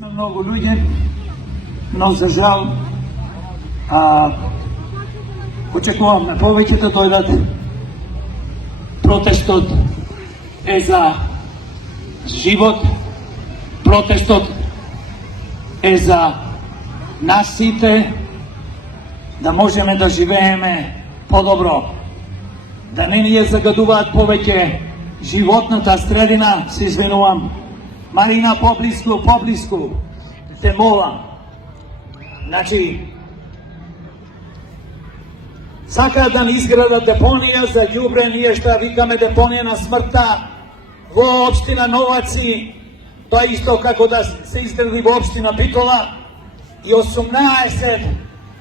сме многу луѓе, но за жал очекуваме повеќе да дојдат. Протестот е за живот, протестот е за нас сите, да можеме да живееме подобро, да не ни ја загадуваат повеќе животната средина. Се извинувам, Марина, поблиску, те молам. Значи, сакаат да ни изградат депонија за ѓубре, ние што викаме депонија на смртта во општина Новаци, тоа исто како да се изгради во општина Битола, и 18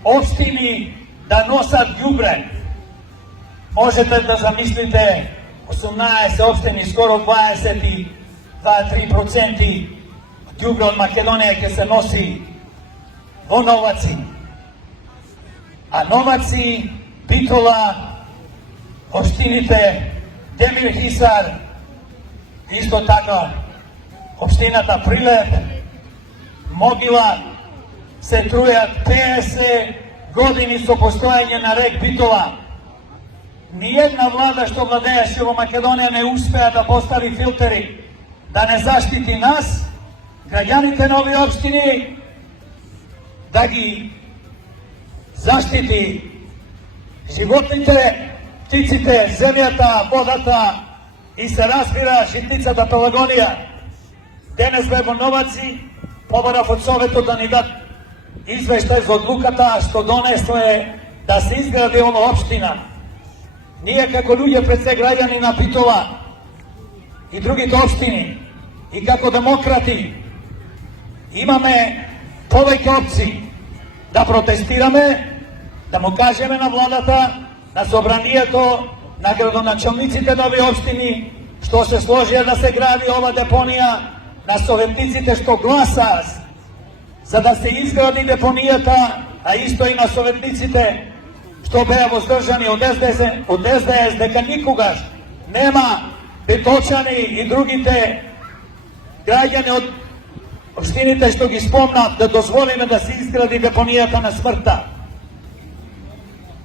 општини да носат ѓубре. Можете да замислите 18 општини, скоро 22-23% ѓубре од Македонија ќе се носи во Новаци. А Новаци, Битола, општините Демир Хисар, исто така општината Прилеп, Могила, се трујат 50 години со постоење на рек Битола. Ниједна влада што владееше во Македонија не успеа да постави филтери, да не заштити нас, граѓаните на овие општини, да ги заштити животните, птиците, земјата, водата и се разбира житницата Пелагонија. Денес бе во Новаци, побарав од Советот да ни дат извештај за одлуката што донесле да се изгради ова општина. Ние како луѓе, пред се граѓани на Битола и другите општини, и како демократи, имаме повеќе опции да протестираме, да му кажеме на владата, на собранието, на градоначалниците на овие општини, што се сложија да се гради ова депонија, на советниците што гласаа за да се изгради депонијата, а исто и на советниците што беа воздржани од СДС, дека никогаш нема Битолчани и другите граѓани од општините што ги спомнат да дозволиме да се изгради депонијата на смртта.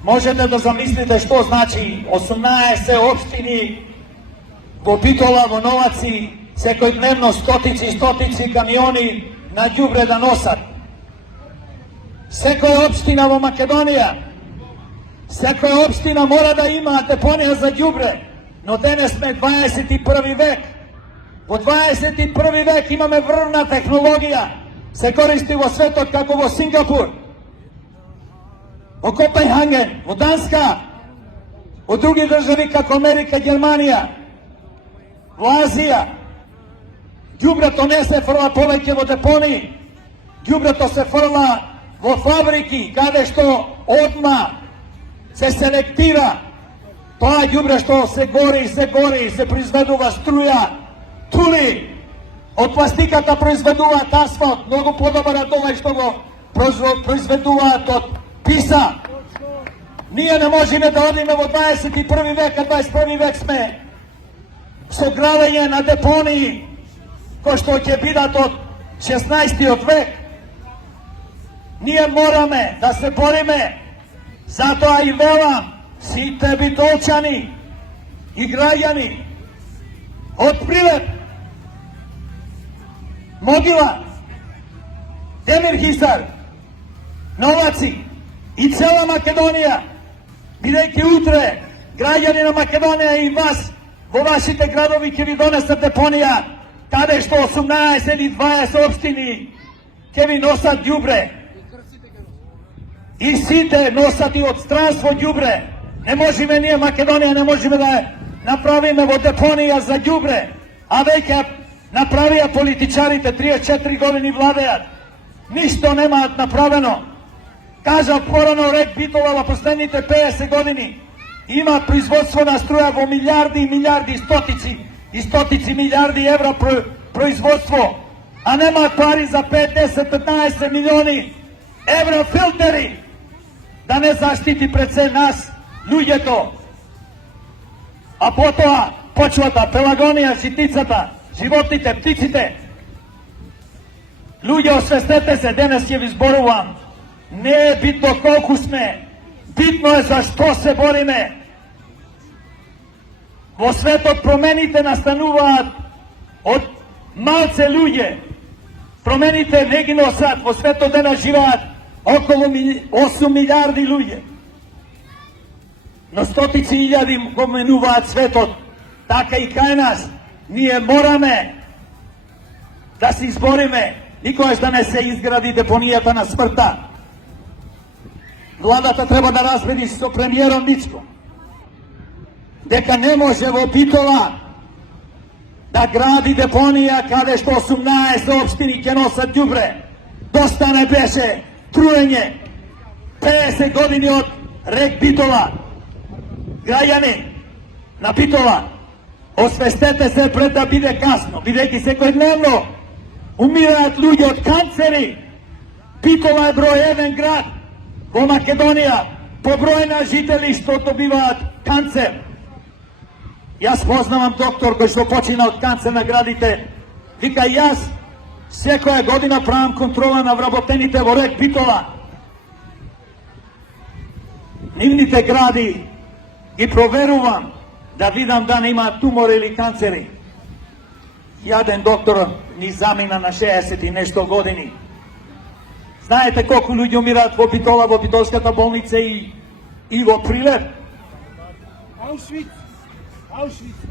Можете да замислите што значи 18 општини во Битола, во Новаци, секојдневно стотици и стотици камиони на ѓубре да носат. Секоја општина во Македонија, секоја општина мора да има депонија за ѓубре, но денес сме 21 век. Во 21 век имаме врвна технологија, се користи во светот како во Сингапур, во Копенхаген, во Данска, во други држави како Америка, Германија, во Азија. Ѓубрето не се фрла повеќе во депонии, ѓубрето се фрла во фабрики, каде што одма се селектира тоа ѓубре што се гори, се произведува струја, тули, од пластиката произведуваат асфалт, многу подобар од овој што го произведуваат од писа. Ние не можеме да одиме во 21 век, а 21 век сме со градење на депонии кои што ќе бидат од 16 век. Ние мораме да се бориме, затоа и велам сите битолчани и граѓани од Прилеп, Могила, Демир Хисар, Новаци и цела Македонија, бидејќи утре граѓани на Македонија и вас во вашите градови ќе ви донесат депонија, каде што 18 или 20 општини ќе ви носат ѓубре. И сите носат и од странство ѓубре. Не можеме ние Македонија, не можеме да направиме во депонија за ѓубре, а веќе направија политичарите, 34 години владеат. Ништо немаат направено. Кажав порано, рек Битола во последните 50 години има производство на струја во милиарди и милиарди, стотици и стотици милиарди евра производство, а нема пари за 5, 10, 15 милиони евра филтери да не заштити пред се нас, луѓето. А потоа почвата, Пелагонија, житницата, животните, птиците. Луѓе, освестете се, денес ќе ви зборувам. Не е битно колку сме, битно е за што се бориме. Во светот промените настануваат од малце луѓе. Промените не ги носат, во светот денес живеат околу 8 милиарди луѓе. Но стотици илјади го менуваат светот. Така и кај нас. Ние мораме да се избориме никогаш да не се изгради депонијата на смртта. Владата треба да разбеди со премиером Мицко дека не може во Битола да гради депонија каде што 18 општини ќе носат ѓубре. Доста не беше труење. 50 години од рек Битола. Граѓани на Битола, освестете се пред да биде касно, бидејќи секојдневно умираат луѓе од канцери. Битола е број 1 град во Македонија по број на жители што добиваат канцер. Јас познавам доктор кој што почина од канцер на градите. Вика, јас секоја година правам контрола на вработените во рек Битола. Нивните гради ги проверувам да видам да не имаат тумори или канцери. Јаден доктор ни замина на 60 и нешто години. Знаете колку луѓе умираат во Битола, во Битолската болница и во Прилеп? Аушвиц.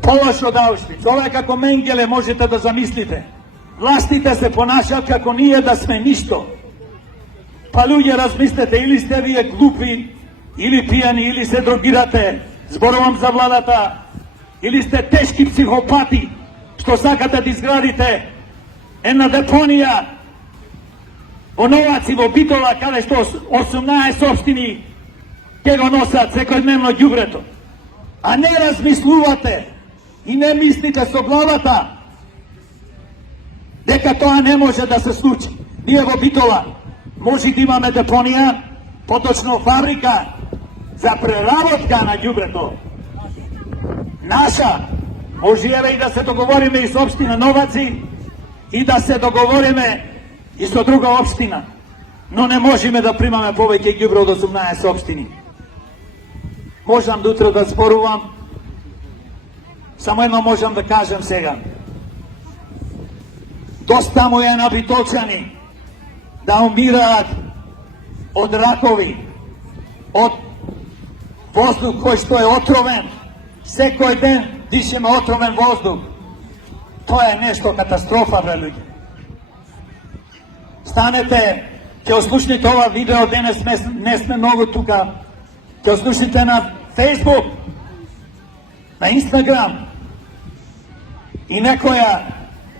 Полаш од Аушвиц. Ова е како Менгеле, можете да замислите. Властите се понашаат како ние да сме ништо. Па луѓе, размислете, или сте вие глупи, или пијани, или се дрогирате, зборувам за владата, или сте тешки психопати, што сакате да изградите една депонија во Новаци, во Битола, каде што 18 општини ќе го носат секојдневно ѓубрето. А не размислувате и не мислите со главата дека тоа не може да се случи. Ние во Битола може да имаме депонија, поточно фабрика за преработка на ѓубрето. Наша, може и да се договориме и со општина Новаци и да се договориме и со друга општина, но не можеме да примаме повеќе ѓубре од 18 општини. Можам до утре да зборувам, само едно можам да кажем сега. Доста му е на битолчани да умираат од ракови, од воздух кој што е отровен. Секој ден дишеме отровен воздух. Тоа е нешто катастрофа, бре луѓе. Станете, ќе ослушните ова видео, денес не сме многу тука, ќе ослушните на Facebook, на Instagram и некоја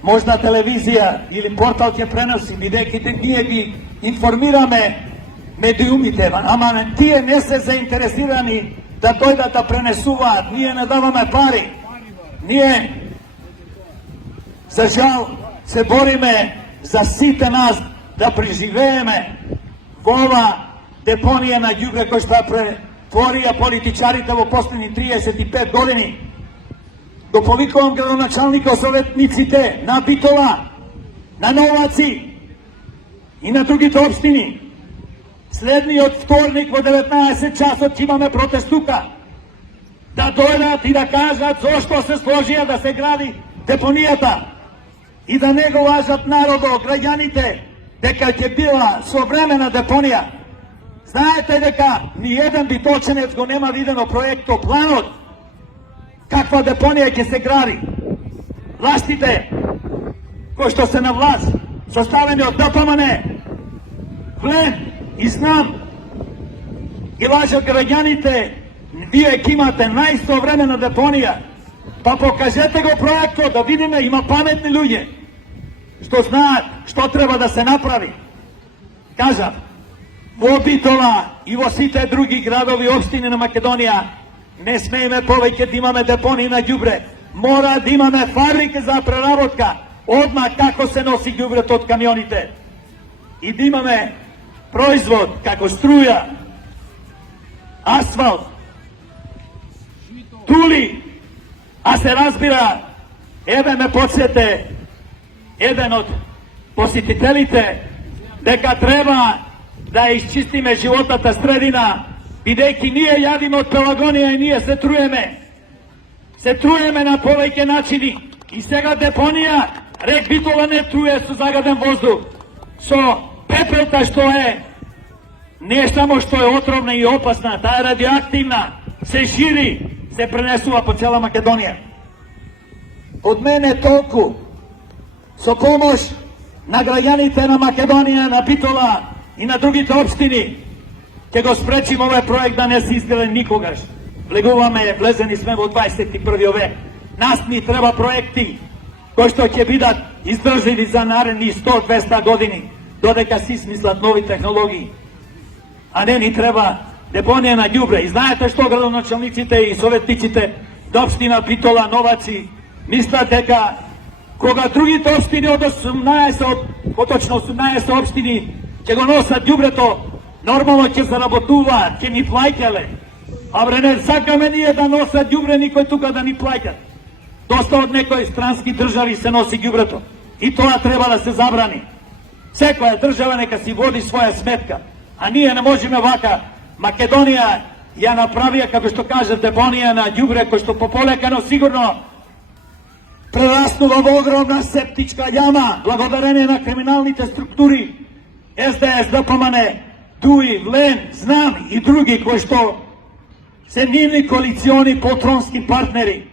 можна телевизија или портал ќе преноси, бидејќи ние ги информираме медиумите, ама тие не се заинтересирани да дојдат да пренесуваат, ние не даваме пари. Ние, за жал, се бориме за сите нас да преживееме во ова депонија на ѓубре кој што претворија политичарите во последни 35 години. Го повикувам градоначалникот, советниците на Битола, на Новаци и на другите општини. Следниот вторник во 19 часот имаме протест тука. Да дојдат и да кажат зошто се сложија да се гради депонијата и да не го лажат народот, граѓаните, дека ќе била современа депонија. Знаете дека ни еден битолченец го нема видено проекто, планот, каква депонија ќе се гради. Властите, кои што се на власт, составени од ДПМН, Глен и знам, ги лажат граѓаните, вие ќе имате најсовремена депонија, па покажете го проектот, да видиме, има паметни луѓе, што знаат што треба да се направи. Кажав, во Битола и во сите други градови и општини на Македонија не смееме повеќе да имаме депонии на ѓубре. Мора да имаме фабрика за преработка, одмак како се носи ѓубрето од камионите. И да имаме производ како струја, асфалт, тули, а се разбира, еве ме подсете еден од посетителите дека треба да исчистиме животната средина, бидејќи ние јадиме од Пелагонија и ние се труеме. Се труеме на повеќе начини. И сега депонија, рек Битола не труе со загаден воздух. Со пепелта што е, не само што е отровна и опасна, таа е радиоактивна, се шири, се пренесува по цела Македонија. Од мене толку, со помош на граѓаните на Македонија, на Битола и на другите општини, ќе го спречим овој проект да не се изгради никогаш. Влезени сме во 21. век. Нас ни треба проекти кои што ќе бидат издржливи за наредни 100-200 години, додека се смислат нови технологии. А не ни треба депонија на ѓубре. И знаете што градоначалниците и советниците до општина Битола, Новаци, мислат дека кога другите општини од 18, поточно 18 општини ќе го носат ѓубрето, нормално ќе заработуваат, ќе ни плаќале. А бре, не сакаме ние да носат ѓубре, никој тука да ни плаќат. Доста од некои странски држави се носи ѓубрето. И тоа треба да се забрани. Секоја држава нека си води своја сметка. А ние не можеме вака. Македонија ја направија, како што кажа, депонија на ѓубре, кој што пополека, но сигурно прераснува во огромна септичка јама, благодарение на криминалните структури, СДС, ДПМН, ДУИ, ВЛЕН, ЗНАМ и други кои што се нивни коалициони полтронски партнери.